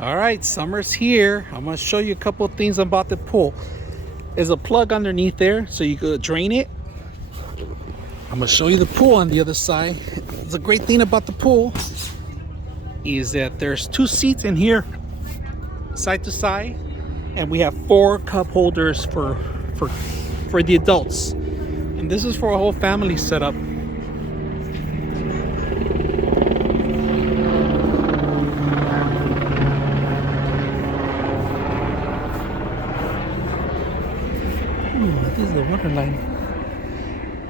All right, summer's here. I'm gonna show you a couple of things about the pool. There's a plug underneath there so you could drain it. I'm gonna show you the pool on the other side. The great thing about the pool is that there's 2 seats in here, side to side, and we have 4 cup holders for the adults. And this is for a whole family setup. This is the water line.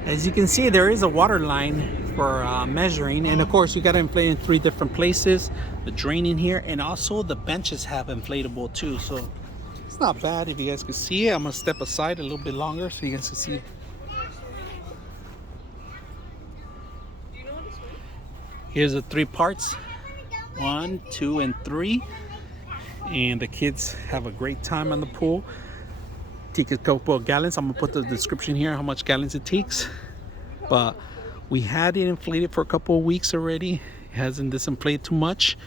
As you can see, there is a water line for measuring, and of course you got to inflate in 3 different places. The drain in here, and also the benches have inflatable too, so it's not bad. If you guys can see it, I'm gonna step aside a little bit longer so you guys can see. Here's the 3 parts, 1, 2, and 3, and the kids have a great time on the pool. Take a couple of gallons. I'm gonna put the description here how much gallons it takes. But we had it inflated for a couple of weeks already. It hasn't disinflated too much.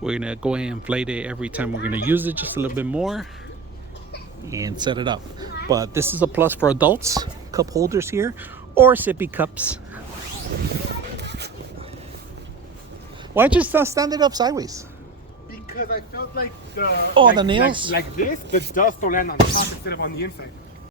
We're gonna go ahead and inflate it every time we're gonna use it just a little bit more and set it up. But this is a plus for adults. Cup holders here or sippy cups. Why don't you stand it up sideways? Because I felt like the the nails? like this, the dust will land on top instead of on the inside.